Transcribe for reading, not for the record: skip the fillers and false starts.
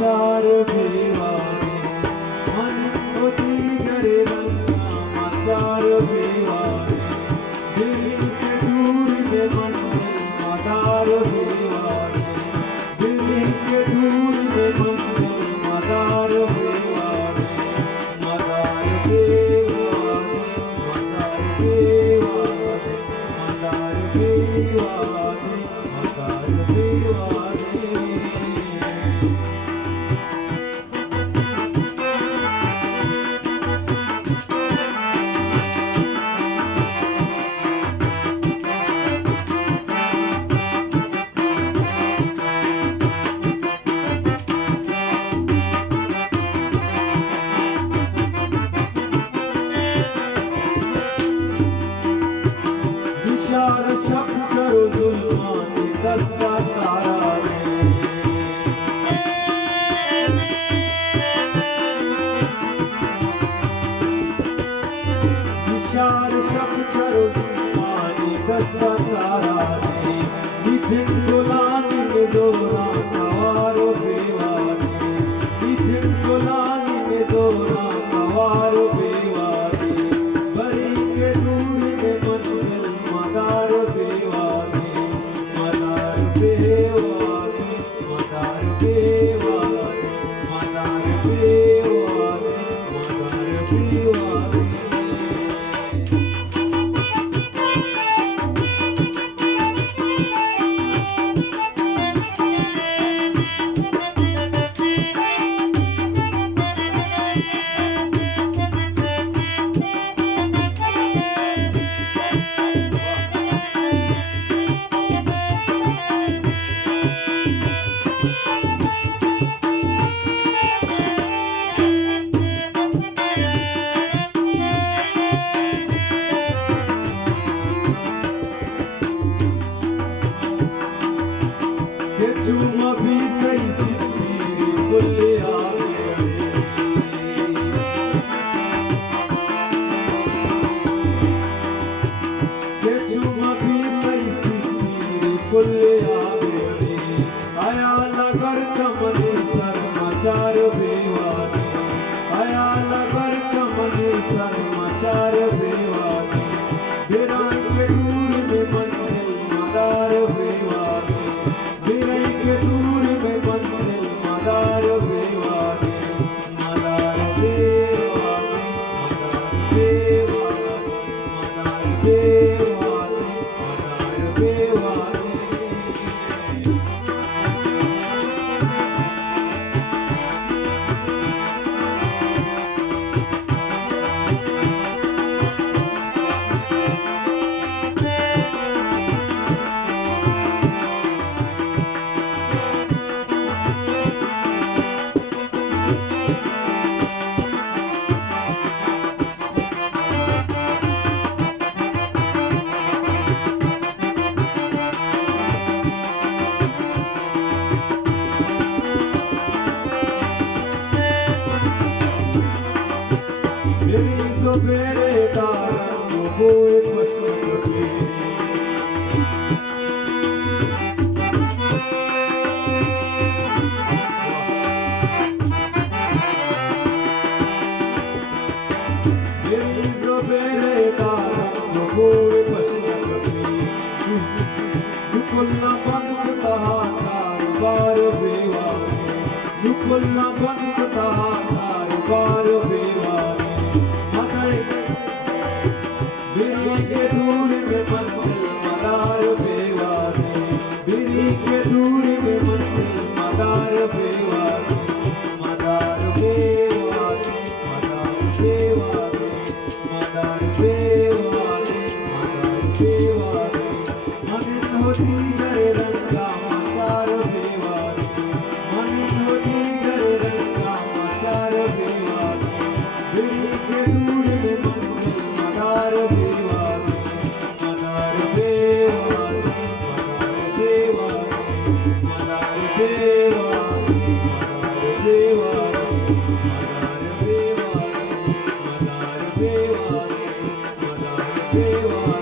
समाचार भेवारे मन होती करे रंगा समाचार भेवारे दिल के दूर में मंजिल मदार भेवारे दिल के दूर में मंजिल मदार भेवारे मदार भेवारे मदार भेवारे मदार भेवारे मदार भेवारे दिशार शक करो जुल्मानी दस्ता तारा रे दिशार शक करो जुल्मानी दस्ता तारा रे निजन गुलामी में जोरा नवारो बेवारी निजन गुलामी में जोरा नवारो बेवारी बरी के दूर में मंजिल मदार बेवारी मदार बेवारी मदार बेवारी मदार बेवारी मदार बेवारी चुमा भी कई सिद्धी बोले आगे के चुमा भी कई सिद्धी बोले आगे आया नगर कमल समाचार बेवानी आया नगर कमल समाचार बेवानी बिरान के दूर में मंजिल मदार बेवानी के दूर में मंजिल मदार बेवारी मदार बेवारी मदार बेवारी मदार बेवारी तो मेरे दारों को पसंद तेरी तो मेरे दारों को पसंद तेरी दुकुलना बंद कहा तार बार बेवारी दुकुलना बंद कहा तार बार बेवारी बिरी के दूर में मंजिल मदार बेवारी बिरी के दूर में मंजिल मदार बेवारी मदार बेवारी मदार बेवारी मदार बेवारी मन होती करे रंगा माचार बेवारी मन होती करे रंगा माचार बेवारी बिरी के दूर में मंजिल मदार बेवारी मदार बेवारी मदार बेवारी मदार बेवारी मदार बेवारी मदार बेवारी मदार बेवारी मदार बेवारी